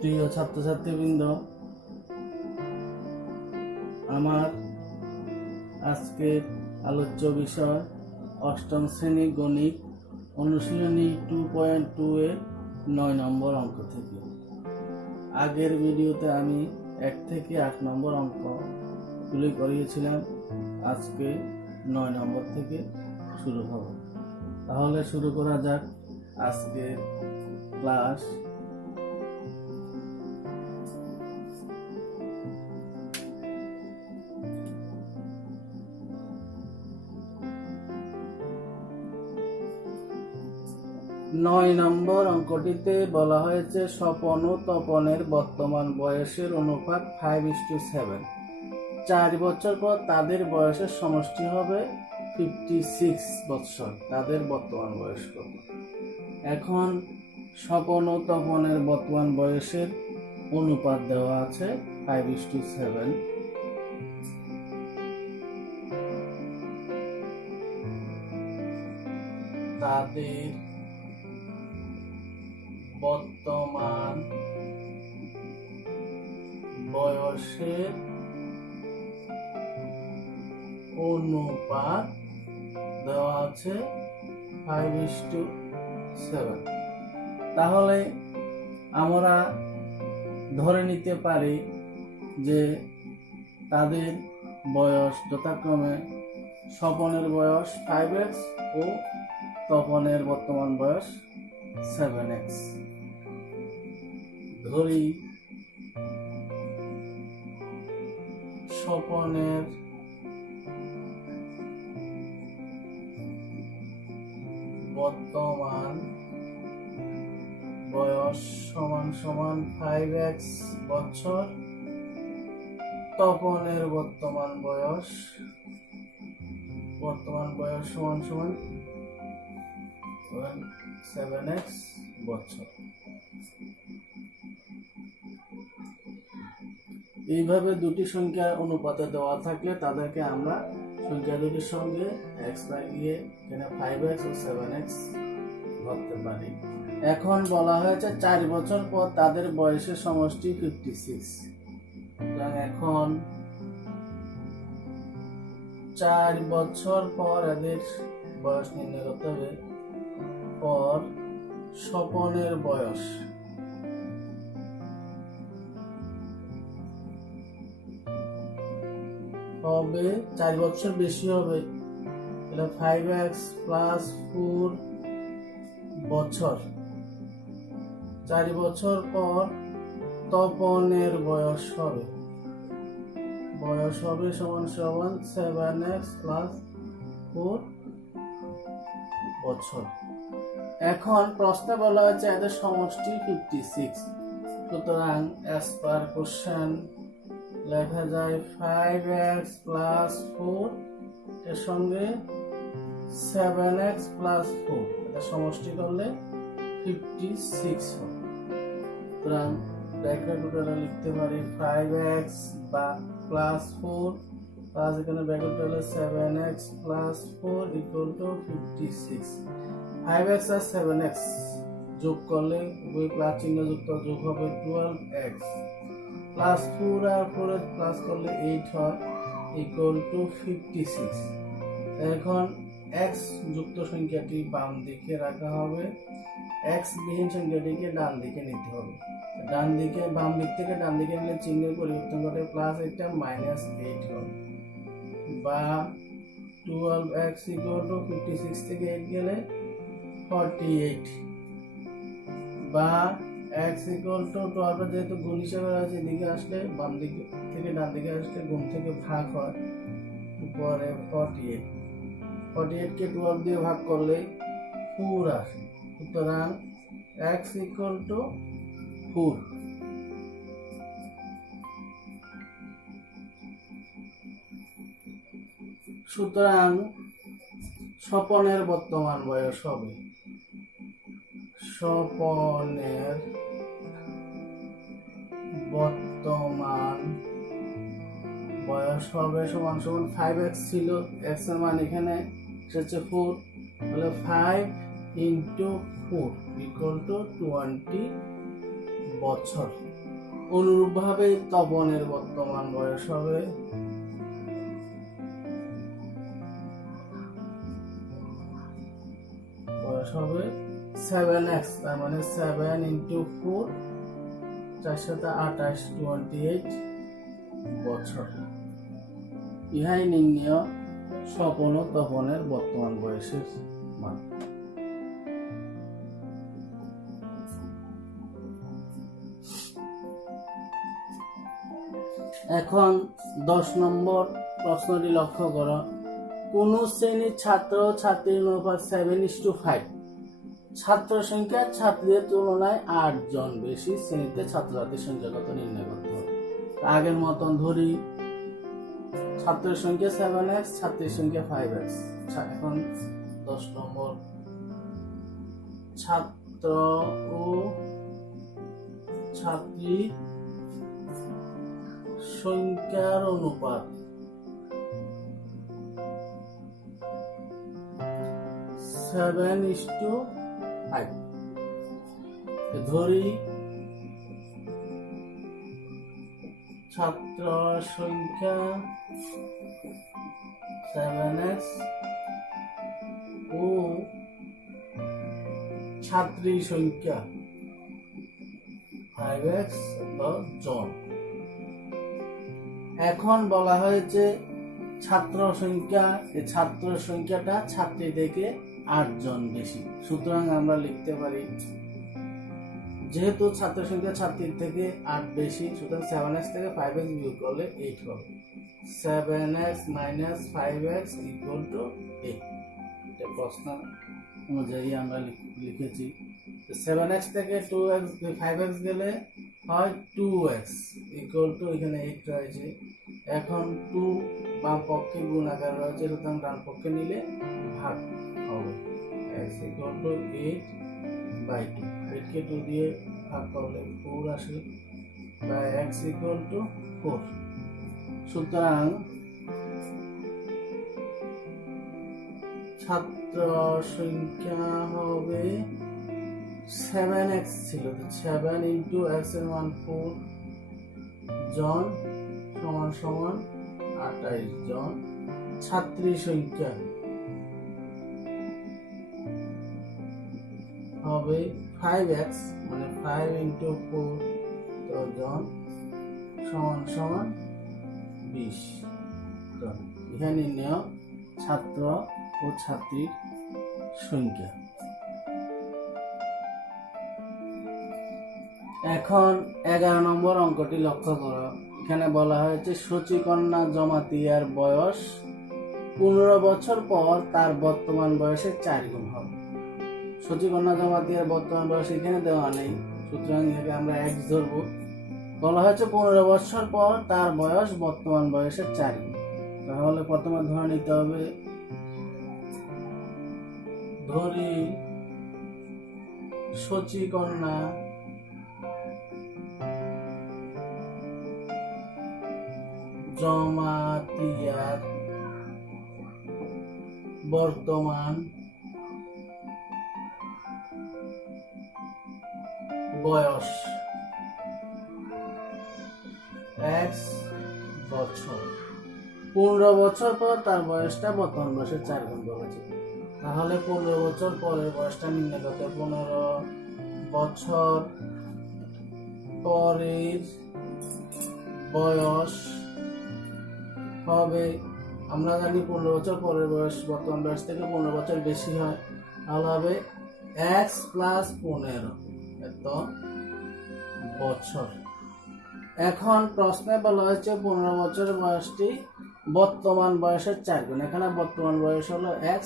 প্রিয় ছাত্রছাত্রীবৃন্দ, আমার আজকের আলোচ্য বিষয় অষ্টম শ্রেণী গণিত অনুশীলনী 2.2 এর 9 নম্বর অঙ্ক থেকে। আগের ভিডিওতে আমি 1 থেকে 8 নম্বর অঙ্কগুলি করিয়েছিলাম। আজকে 9 নম্বর থেকে শুরু হবে। তাহলে শুরু করা যাক আজকের ক্লাস। নয় নম্বর অঙ্কটিতে বলা হয়েছে স্বপন ও তপনের বর্তমান বয়সের অনুপাত 5:7। 4 বছর পর তাদের বয়সের সমষ্টি হবে 56 বছর। তাদের বর্তমান বয়স কত? এখন স্বপন ও তপনের বর্তমান বয়সের অনুপাত দেওয়া আছে 5:7। তাদের বর্তমান বয়সের অনুপাত দেওয়া আছে 5:7। তাহলে আমরা ধরে নিতে পারি যে তাদের বয়স যথাক্রমে স্বপনের বয়স 5x ও তপনের বর্তমান বয়স 7x। ধরি স্বপনের বর্তমান বয়স সমান 5x বছর, তপনের বর্তমান বয়স সমান 7x বছর। এইভাবে দুটি সংখ্যা অনুপাতে দেওয়া থাকলে তাদেরকে আমরা সংখ্যা দুটির সঙ্গে x লাগিয়ে এখানে 5x ও 7x ধরতে পারি। এখন বলা হয়েছে 4 বছর পর তাদের বয়সের সমষ্টি 56। এখন 4 বছর পর এদের বয়স নির্ণয় করতে হবে। পর স্বপনের বয়স হবে 4 বছর বেশি হবে, এটা 5x + 4 বছর। 4 বছর পর তপনের বয়স হবে সমান 7x + 4 বছর। এখন প্রশ্নে বলা হয়েছে এদের সমষ্টি 56। সুতরাং as per question লেখা যায় 5x + 4 এর সঙ্গে 7x + 4 এটা সমষ্টি করলে 56 হবে। সুতরাং ব্র্যাকেট উঠালে লিখতে পারি 5x + 4 প্লাস এখানে ব্র্যাকেট উঠালে 7x + 4 = 56। 5x আর 7x যোগ করলে উভয় প্লাস চিহ্ন যুক্ত যোগ হবে 12x প্লাস 4 আর 4 প্লাস করলে 8 হয় = 56। এখন x যুক্ত সংখ্যাটি বাম দিকে রাখা হবে, x বিহীন সংখ্যাটিকে ডান দিকে নিতে হবে। বাম দিক থেকে ডান দিকে নিলে চিহ্নের পরিবর্তন ঘটে, প্লাস এটা -8 হবে, বা 12x = 56 থেকে 8 গেলে 48, বা x = 12 যেহেতু গুণ হিসেবে আছে এদিকে আসলে বাম দিক থেকে ডান দিকে আসলে গুণ থেকে ভাগ হয়, উপরে 48 কে 12 দিয়ে ভাগ করলে 4 আসে। সুতরাং x = 4। সুতরাং স্বপনের বর্তমান বয়স হবে সমান 5x ছিল, x এর মান এখানে এসেছে 4, তাহলে 5 × 4 = 20 বছর। অনুরূপভাবে তপনের বর্তমান বয়স হবে 7x, তার মানে 7 into 4, 4 সাথে 28, 28 বছর। ইহাই নির্ণয় স্বপন ও তপনের বর্তমান বয়সের মান। এখন 10 নম্বর প্রশ্নটি লক্ষ্য করো। কোন শ্রেণীর ছাত্র ছাত্রীর অনুপাত 7:5, ছাত্র সংখ্যা ছাত্রীদের তুলনায় 8 জন বেশি, শ্রেণীতে ছাত্রছাত্রীর সংখ্যা কত নির্ণয় করতে হবে। আগের মতন ধরি, ছাত্রের সংখ্যা 7x, ছাত্রীর সংখ্যা 5x। এখন 10 নম্বর, ছাত্র ও ছাত্রী সংখ্যার অনুপাত 7:5। ধরি ছাত্র সংখ্যা 7x ও ছাত্রী সংখ্যা 5x জন। এখন বলা হয়েছে ছাত্র সংখ্যাটা ছাত্রী থেকে 8 জন বেশি, সুতরাং আমরা লিখতে পারি, যেহেতু ছাত্র সংখ্যা ছাত্রীর থেকে 8 বেশি, সুতরাং 7x থেকে 5x বিয়োগ করলে 8 হবে। 7x minus 5x equal to 8। এটা প্রশ্ন অনুযায়ী আমরা লিখেছি। 7x থেকে 5x গেলে হয় 2x equal to, এখানে 8 রয়েছে। এখন 2 বাম পক্ষে গুণ আকার রয়েছে, সুতরাং ডান পক্ষে নিলে ভাগ হবে। x equal to 8/2, 8 কে 2 দিয়ে ভাগ করলে 4 আসে, বা x equal to 4। সুতরাং ছাত্র সংখ্যা হবে 7x ছিল, 7 into x এর মান 4 জন সমান সমান 28 জন। ছাত্রী সংখ্যা হবে 5x, মানে 5 into 4 জন সমান সমান 20 জন। এখানে নির্ণয় ছাত্র ও ছাত্রীর সংখ্যা। এখন 11 নম্বর অঙ্কটি লক্ষ্য করো। এখানে বলা হয়েছে সচিকন্যা জমাতিয়ার বয়স 15 বছর পর তার বর্তমান বয়সের 4 গুণ হবে। সচিকন্যা জমাতিয়ার বর্তমান বয়স এখানে দেওয়া নেই, সুতরাং এটাকে আমরা x ধরব। বলা হয়েছে 15 বছর পর তার বয়স বর্তমান বয়সের 4 গুণ। তাহলে প্রথমে ধরে নিতে হবে, ধরি সচিকন্যা জমাতিয়ার বর্তমান বয়স x বছর। 15 বছর পর তার বয়সটা বর্তমান বয়সের 4 গুণ বলেছে। তাহলে 15 বছর পরের বয়সটা নির্ণয় করতে, 15 বছর পরের বয়স হবে, আমরা জানি 15 বছর পরের বয়স বর্তমান বয়স থেকে 15 বছর বেশি হয়, তাহলে হবে x প্লাস 15 এত বছর। এখন প্রশ্নে বলা হয়েছে 15 বছরের বয়সটি বর্তমান বয়সের 4 গুণ। এখানে বর্তমান বয়স হলো x,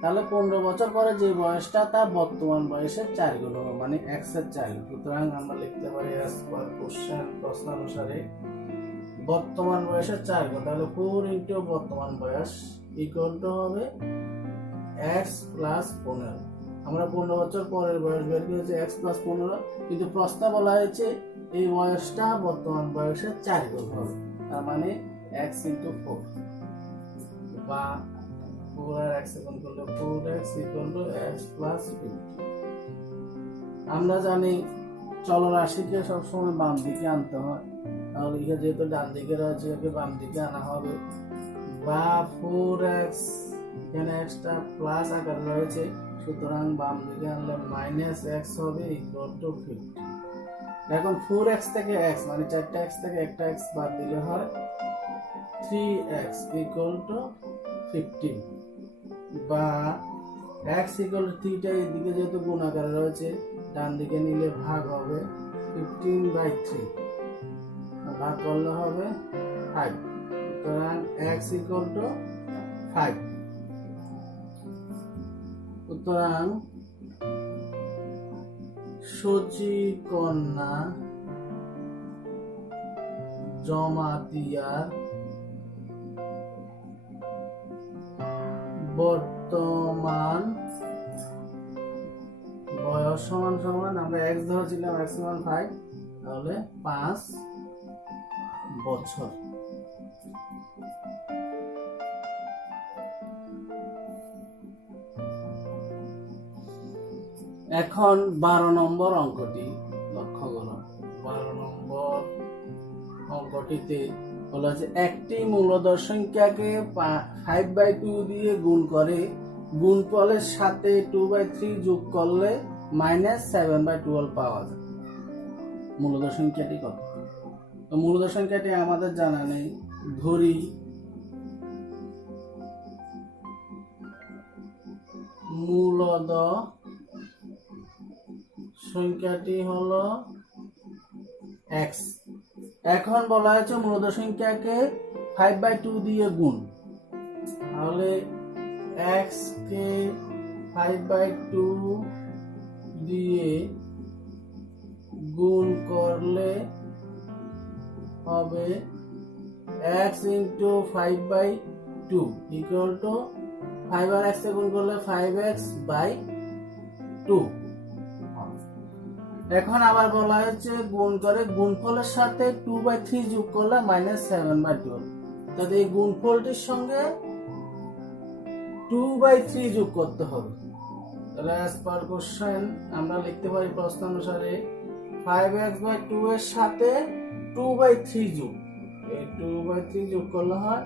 তাহলে 15 বছর পরে যে বয়সটা তা বর্তমান বয়সের 4 গুণ হবে, মানে x এর 4 গুণ। সুতরাং আমরা লিখতে পারি as per question, প্রশ্ন অনুসারে বর্তমান বয়সের 4 গুণ, তাহলে 4 into বর্তমান বয়স ইকুয়াল টু হবে x প্লাস 15। আমরা 15 বছর পরের বয়স বের করেছি x প্লাস 15, কিন্তু প্রশ্ন বলা হয়েছে এই বয়সটা বর্তমান বয়সের 4 গুণ হবে, তার মানে x into 4, বা 4 আর x গুণ করলে 4x equal to x plus 50। আমরা জানি চলরাশিকে সবসময় বাম দিকে আনতে হয়, তাহলে এখানে যেহেতু ডান দিকে রয়েছে একে বাম দিকে আনা হবে। বা 4x, এখানে এক্সটা প্লাস আকারে রয়েছে, সুতরাং বাম দিকে আনলে মাইনাস এক্স হবে ইকুয়াল টু 50। এখন 4x থেকে x মানে 4টা x থেকে একটা x বাদ দিলে হয় 3x ইকুয়াল টু 15। বা x ইকুয়াল টু 3টা এদিকে যেহেতু গুণ আকারে রয়েছে, ডান দিকে নিলে ভাগ হবে 15/3, ভাগ করলে হবে 5, সুতরাং x ইকুয়াল টু 5। সুতরাং সূচিকন্যা জমাতিয়ার বর্তমান বয়স সমান সমান আমরা x ধরেছিলাম, x সমান 5, তাহলে 5 বছর। এখন 12 নম্বর অঙ্কটি লক্ষ্য করো। 12 নম্বর অঙ্কটিতে বলা আছে একটি মূলধর সংখ্যাকে 5/2 দিয়ে গুণ করে গুণফলের সাথে 2/3 যোগ করলে -7/12 পাওয়া যায়। মূলধর সংখ্যাটি কত? তো মূলধর সংখ্যাটি আমাদের জানা নেই, ধরি মূলধর সংখ্যাটি হলো x। এখন বলা হয়েছে মূলধর সংখ্যাকে 5/2 দিয়ে গুণ, তাহলে x কে 5/2 দিয়ে গুণ করলে হবে x ইন্টু 5/2 ইকুয়াল টু 5 আর x কে গুণ করলে 5x/2। এখন আবার বলা হচ্ছে গুণ করে গুণফলের সাথে 2/3 যোগ করলে -7/12, তাহলে এই গুণফলটির সঙ্গে 2/3 যোগ করতে হবে। তাহলে অ্যাজ পার কোশ্চেন আমরা লিখতে পারি প্রশ্ন অনুসারে 5x/2 এর সাথে 2/3 যোগ, এই 2/3 যোগ করলে হয়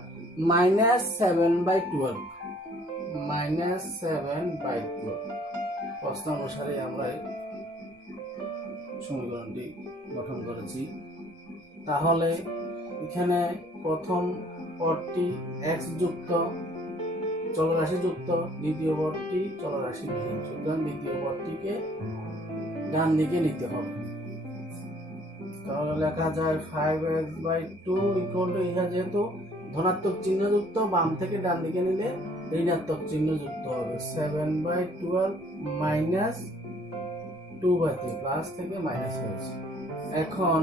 -7/12, -7/12। প্রশ্ন অনুসারে আমরা সমীকরণটি গঠন করেছি। তাহলে এখানে প্রথম পদটি x যুক্ত চলরাশি যুক্ত, দ্বিতীয় পদটি চলরাশি বিহীন, সুতরাং দ্বিতীয় পদটিকে ডান দিকে নিতে হবে। তাহলে লেখা যায় 5x/2 ইকুয়াল টু, এখানে যেহেতু ধনাত্মক চিহ্ন যুক্ত, বাম থেকে ডান দিকে নিলে ঋণাত্মক চিহ্ন যুক্ত হবে, 7/12 মাইনাস 2/3, প্লাস থেকে মাইনাস হয়েছে। এখন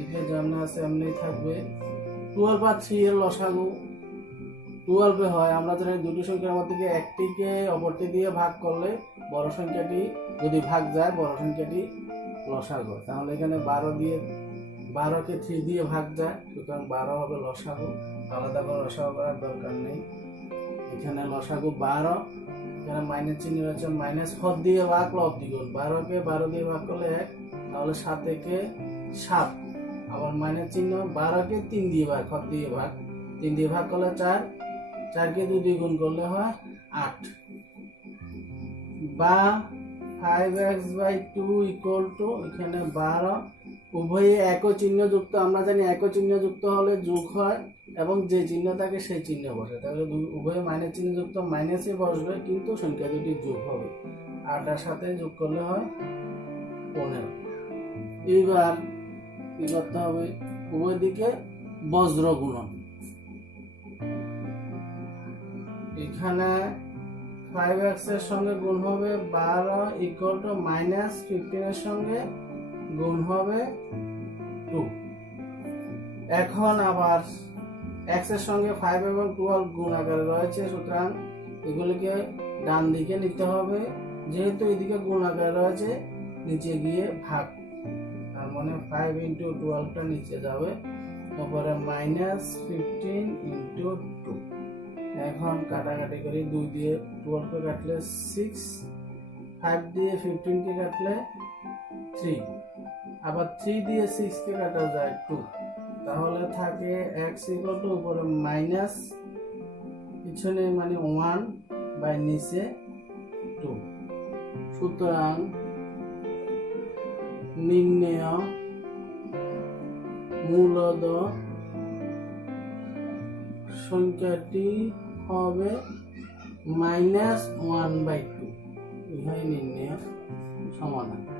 এখানে যেমন আছে এমনি থাকবে। 12 আর 3 এর লসাগু 12 হয়, আমরা জানি দুটি সংখ্যার মধ্যে থেকে একটিকে অপরটি দিয়ে ভাগ করলে বড় সংখ্যাটি যদি ভাগ যায় বড় সংখ্যাটি লসাগু, তাহলে এখানে 12কে 3 দিয়ে ভাগ যায়, সুতরাং 12 হবে লসাগু, আলাদা করে লসাগু করার দরকার নেই। এখানে লসাগু 12, এখানে মাইনাস চিহ্ন রয়েছে, মাইনাস হর দিয়ে ভাগ লব দ্বিগুণ, 12কে 12 দিয়ে ভাগ করলে 1, তাহলে 7 7, আবার মাইনাস চিহ্ন, 12কে 3 দিয়ে ভাগ, হর দিয়ে ভাগ, 3 দিয়ে ভাগ করলে 4, 4কে 2 দিয়ে গুণ করলে হয় 8। বা 5x/2 ইকুয়াল টু, এখানে 12, উভয়ে একই চিহ্ন যুক্ত, আমরা জানি একই চিহ্ন যুক্ত হলে যোগ হয় এবং যে চিহ্ন থাকে সেই চিহ্ন বসে, তাহলে উভয়ে মাইনাস চিহ্ন যুক্ত, মাইনাসে বসবে কিন্তু সংখ্যা দুটি যোগ হবে, 8 এর সাথে যোগ করলে হয় 15। এবার কি করতে হবে, উভয় দিকে বজ্র গুণন। এখানে 5x এর সঙ্গে গুণ হবে 12 ইকুয়াল টু -15 এর সঙ্গে গুণ হবে 2। এখন আবার x এর সঙ্গে 5 এবং 12 গুণ আকারে রয়েছে, সুতরাং এগুলিকে ডান দিকে নিতে হবে, যেহেতু এদিকে গুণ আকারে রয়েছে নিচে গিয়ে ভাগ, তার মানে 5 × 12টা নিচে যাবে, তারপরে -15 × 2। এখন কাটাকাটি করি, 2 দিয়ে 12 কে কাটলে 6, 5 দিয়ে 15 কে কাটলে 3, আবার 3 দিয়ে 6 কে কাটা যায় 2, তাহলে থাকে x ইকুয়াল টু উপরে মাইনাস পিছনে মানে 1 বাই নিচে 2। সুতরাং নির্ণেয় মূলদ সংখ্যাটি হবে -1/2। এই হয় নির্ণেয় সমাধান।